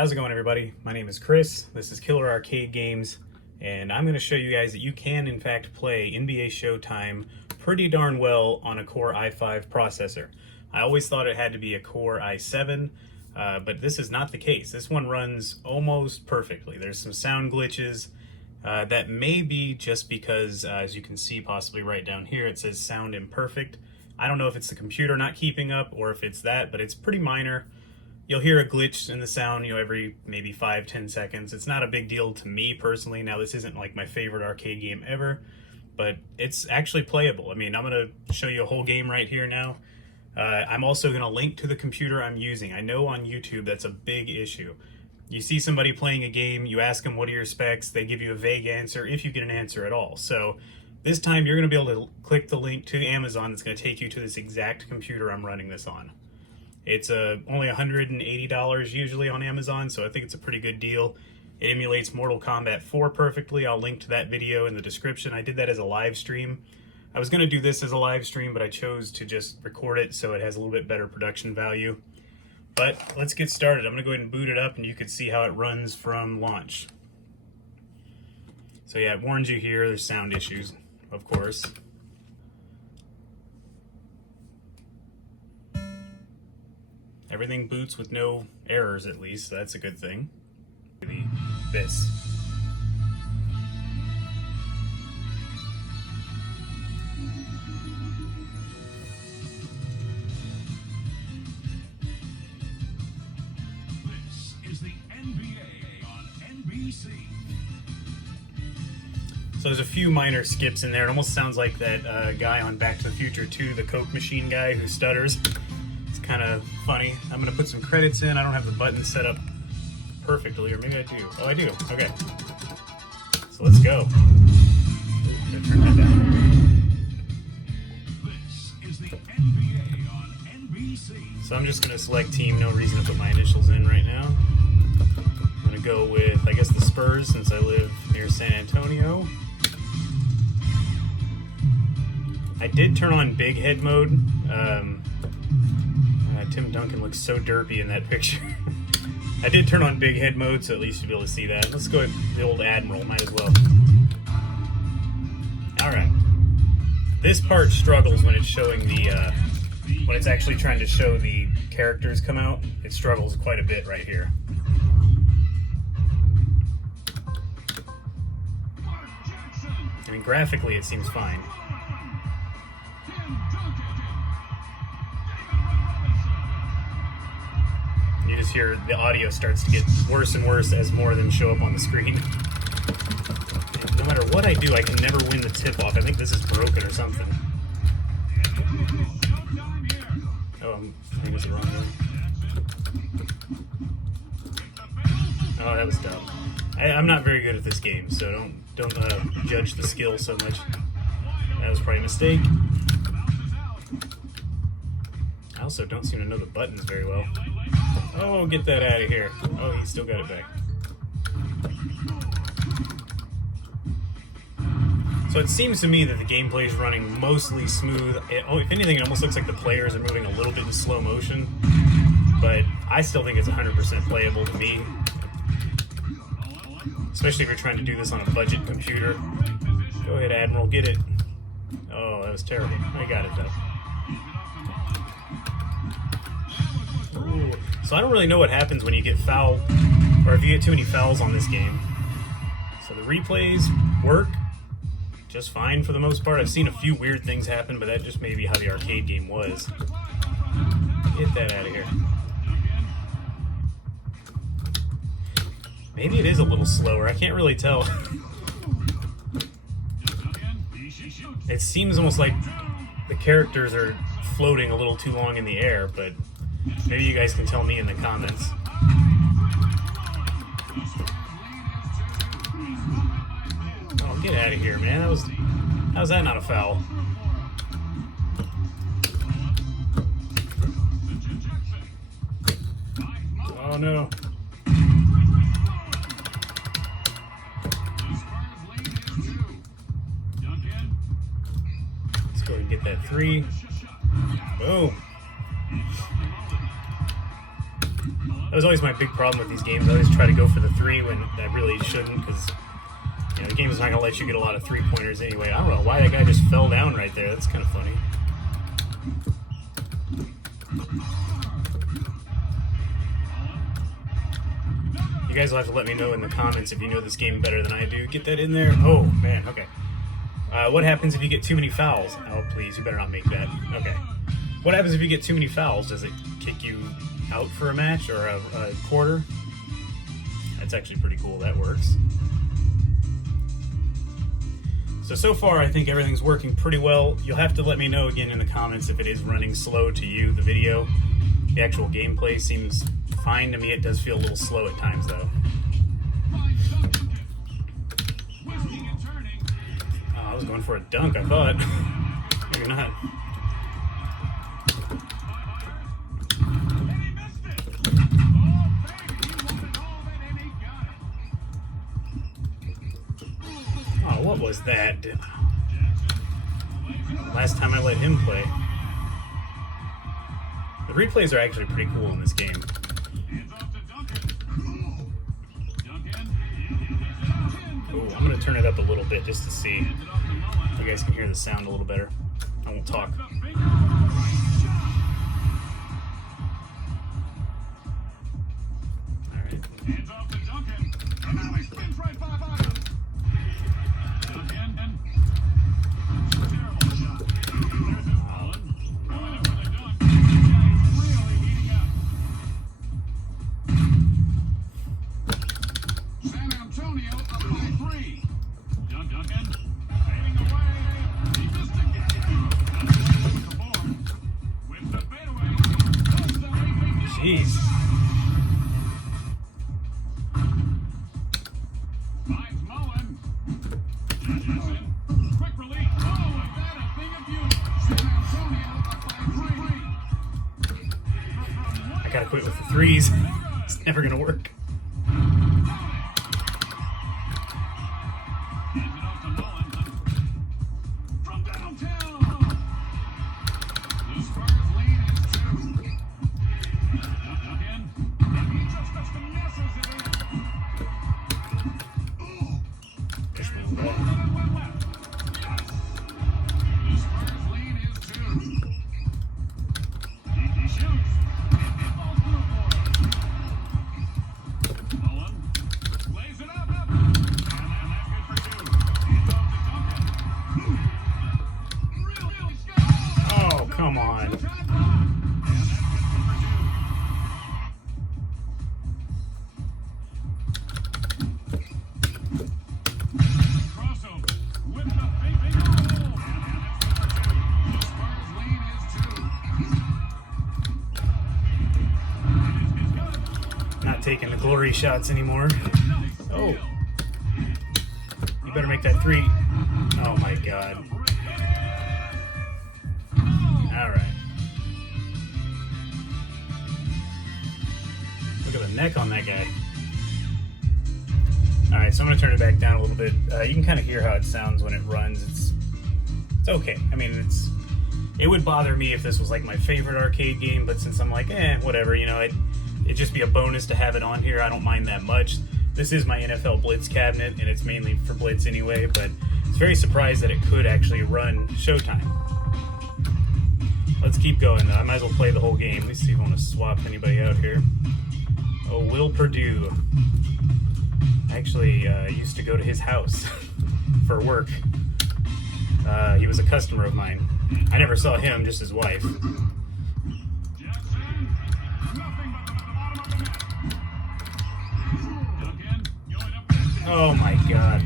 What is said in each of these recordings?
How's it going, everybody? My name is Chris. This is Killer Arcade Games, and I'm going to show you guys that you can in fact play NBA Showtime pretty darn well on a Core i5 processor. I always thought it had to be a Core i7, but this is not the case. This one runs almost perfectly. There's some sound glitches that may be just because, as you can see possibly right down here, it says sound imperfect. I don't know if it's the computer not keeping up or if it's that, but it's pretty minor. You'll hear a glitch in the sound, every maybe 5-10 seconds. It's not a big deal to me personally. Now, this isn't like my favorite arcade game ever, but it's actually playable. I mean, I'm going to show you a whole game right here now. I'm also going to link to the computer I'm using. I know on YouTube that's a big issue. You see somebody playing a game, you ask them what are your specs, they give you a vague answer if you get an answer at all. So this time you're going to be able to click the link to Amazon that's going to take you to this exact computer I'm running this on. It's only $180 usually on Amazon, so I think it's a pretty good deal. It emulates Mortal Kombat 4 perfectly. I'll link to that video in the description. I did that as a live stream. I was going to do this as a live stream, but I chose to just record it so it has a little bit better production value. But let's get started. I'm going to go ahead and boot it up, and you can see how it runs from launch. So yeah, it warns you here. There's sound issues, of course. Everything boots with no errors, at least, so that's a good thing. This. This is the NBA on NBC. So there's a few minor skips in there. It almost sounds like that guy on Back to the Future 2, the Coke machine guy who stutters. Kind of funny. I'm going to put some credits in. I don't have the button set up perfectly, or maybe I do. Oh, I do. Okay. So let's go. Ooh, gotta turn that down. This is the NBA on NBC. So I'm just going to select team. No reason to put my initials in right now. I'm going to go with, I guess, the Spurs, since I live near San Antonio. I did turn on big head mode. Tim Duncan looks so derpy in that picture. I did turn on big head mode, so at least you'll be able to see that. Let's go with the old Admiral, might as well. Alright. This part struggles when it's showing the, when it's actually trying to show the characters come out. It struggles quite a bit right here. I mean, graphically it seems fine. You just hear the audio starts to get worse and worse as more of them show up on the screen. And no matter what I do, I can never win the tip-off. I think this is broken or something. Oh, I think it's the wrong one. Oh, that was dumb. I'm not very good at this game, so don't judge the skill so much. That was probably a mistake. I also don't seem to know the buttons very well. Oh, get that out of here. Oh, he still got it back. So it seems to me that the gameplay is running mostly smooth. If anything, it almost looks like the players are moving a little bit in slow motion. But I still think it's 100% playable to me. Especially if you're trying to do this on a budget computer. Go ahead, Admiral, get it. Oh, that was terrible. I got it, though. Ooh. So I don't really know what happens when you get fouled, or if you get too many fouls on this game. So the replays work just fine for the most part. I've seen a few weird things happen, but that just may be how the arcade game was. Get that out of here. Maybe it is a little slower. I can't really tell. It seems almost like the characters are floating a little too long in the air, but maybe you guys can tell me in the comments. Oh, get out of here, man. How's that not a foul? Oh, no. Let's go and get that 3. Boom. That was always my big problem with these games. I always try to go for the 3 when I really shouldn't, because the game is not going to let you get a lot of 3-pointers anyway. I don't know why that guy just fell down right there. That's kind of funny. You guys will have to let me know in the comments if you know this game better than I do. Get that in there. Oh, man, okay. What happens if you get too many fouls? Oh, please, you better not make that. Okay. What happens if you get too many fouls? Does it kick you out for a match or a quarter? That's actually pretty cool. That works. So far, I think everything's working pretty well. You'll have to let me know again in the comments if it is running slow to you, the video. The actual gameplay seems fine to me. It does feel a little slow at times, though. Oh, I was going for a dunk, I thought. Maybe not. Oh, what was that? Last time I let him play. The replays are actually pretty cool in this game. Ooh, I'm going to turn it up a little bit just to see if you guys can hear the sound a little better. I won't talk. Alright. Jeez. I gotta quit with the 3s. It's never gonna work. Oh, come on. Not taking the glory shots anymore. Oh. You better make that 3. Oh my god. Alright. Look at the neck on that guy. Alright, so I'm going to turn it back down a little bit. You can kind of hear how it sounds when it runs. It's okay. I mean, it would bother me if this was like my favorite arcade game, but since I'm like, whatever, it'd just be a bonus to have it on here. I don't mind that much. This is my NFL Blitz cabinet, and it's mainly for Blitz anyway, but it's very surprised that it could actually run Showtime. Let's keep going, though. I might as well play the whole game. Let's see if I want to swap anybody out here. Oh, Will Purdue. I actually used to go to his house for work. He was a customer of mine. I never saw him, just his wife. Oh my god.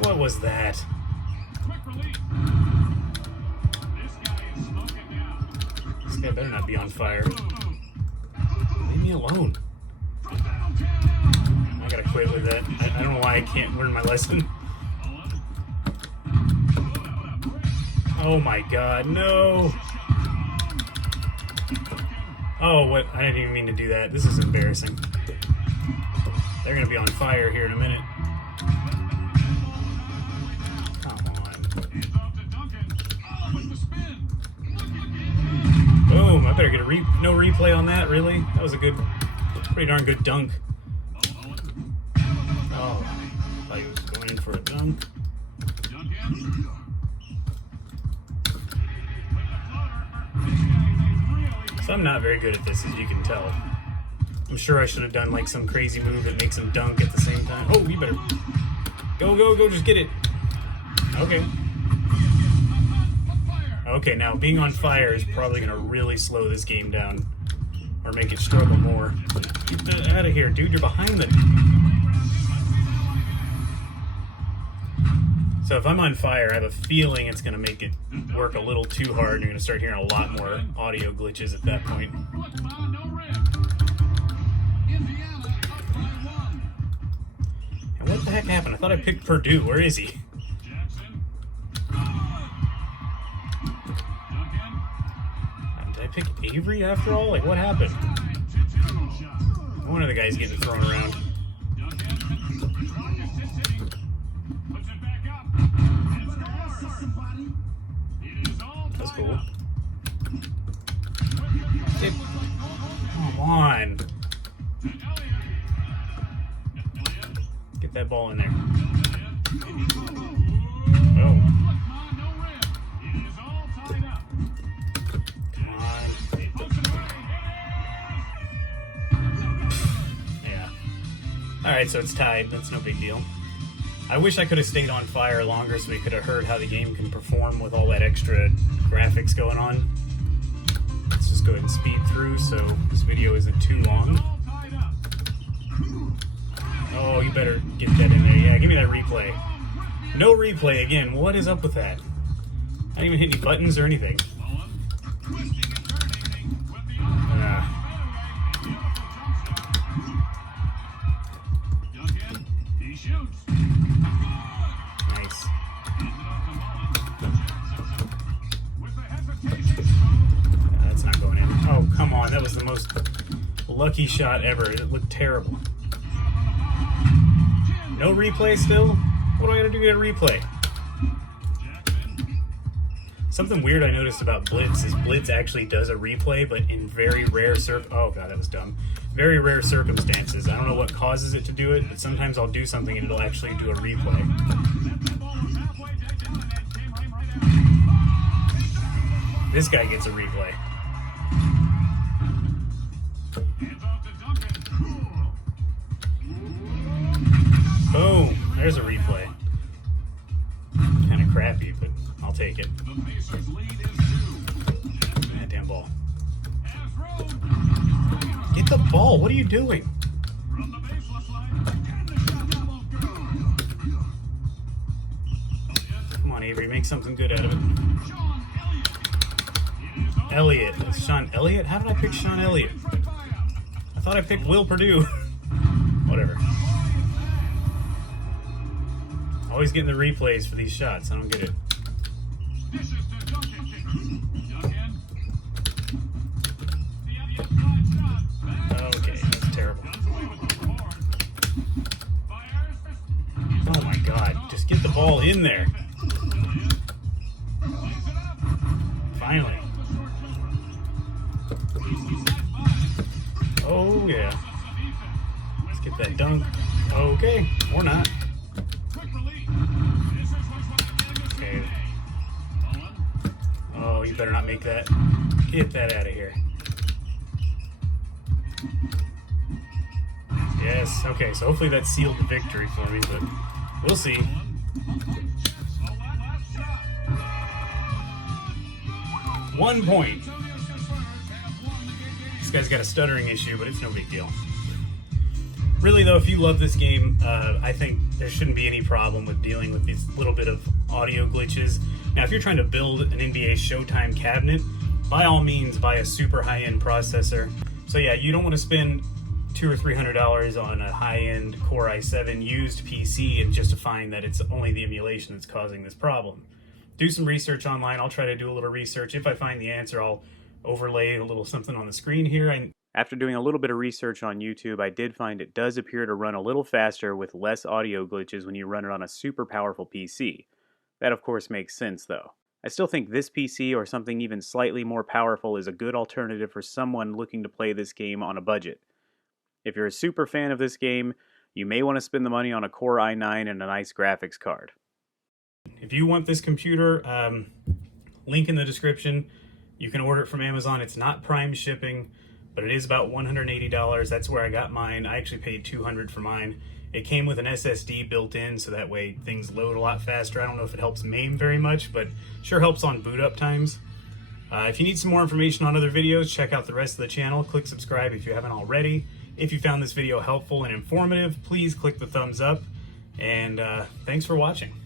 What was that? This guy better not be on fire. Leave me alone. I gotta quit with that. I don't know why I can't learn my lesson. Oh my god, no! Oh, what? I didn't even mean to do that. This is embarrassing. They're gonna be on fire here in a minute. Come on. Boom! I better get a no replay on that. Really? That was a good Pretty darn good dunk. Oh, I thought he was going in for a dunk. So I'm not very good at this, as you can tell. I'm sure I should have done like some crazy move that makes him dunk at the same time. Oh, you better go, go, go, just get it. Okay. Okay, now being on fire is probably going to really slow this game down. Or make it struggle more. Get that out of here, dude. You're behind the... So if I'm on fire, I have a feeling it's going to make it work a little too hard. And you're going to start hearing a lot more audio glitches at that point. And what the heck happened? I thought I picked Purdue. Where is he? Did I pick Avery after all? Like, what happened? No wonder the guy's getting thrown around. That's cool. Come on. Get that ball in there. Oh. Come on. Yeah. Alright, so it's tied. That's no big deal. I wish I could have stayed on fire longer so we could have heard how the game can perform with all that extra graphics going on. Let's just go ahead and speed through so this video isn't too long. Oh, you better get that in there. Yeah, give me that replay. No replay again. What is up with that? I didn't even hit any buttons or anything. Nice. That's not going in. Oh, come on. That was the most lucky shot ever. It looked terrible. No replay still? What do I gotta do to get a replay? Something weird I noticed about Blitz is Blitz actually does a replay, but in very rare oh god, that was dumb. Very rare circumstances. I don't know what causes it to do it, but sometimes I'll do something and it'll actually do a replay. This guy gets a replay. Boom! There's a replay. Kind of crappy, but I'll take it. That damn ball. Get the ball! What are you doing? Come on, Avery, make something good out of it. Elliott. It's Sean Elliott? How did I pick Sean Elliott? I thought I picked Will Purdue. Whatever. Always getting the replays for these shots. I don't get it. Okay, that's terrible. Oh my god. Just get the ball in there. Finally. Oh yeah. Let's get that dunk. Okay, or not. Okay. Oh, you better not make that. Get that out of here. Yes, okay, so hopefully that sealed the victory for me, but we'll see. One point. This guy's got a stuttering issue, but it's no big deal. Really, though, if you love this game, I think there shouldn't be any problem with dealing with these little bit of audio glitches. Now, if you're trying to build an NBA Showtime cabinet, by all means, buy a super high-end processor. So yeah, you don't want to spend $200 or $300 on a high-end Core i7 used PC and just to find that it's only the emulation that's causing this problem. Do some research online. I'll try to do a little research. If I find the answer, I'll overlay a little something on the screen here. After doing a little bit of research on YouTube, I did find it does appear to run a little faster with less audio glitches when you run it on a super powerful PC. That of course makes sense though. I still think this PC or something even slightly more powerful is a good alternative for someone looking to play this game on a budget. If you're a super fan of this game, you may want to spend the money on a Core i9 and a nice graphics card. If you want this computer, link in the description. You can order it from Amazon. It's not Prime shipping, but it is about $180. That's where I got mine. I actually paid $200 for mine. It came with an SSD built in, so that way things load a lot faster. I don't know if it helps MAME very much, but sure helps on boot up times. If you need some more information on other videos, check out the rest of the channel. Click subscribe if you haven't already. If you found this video helpful and informative, please click the thumbs up. And thanks for watching.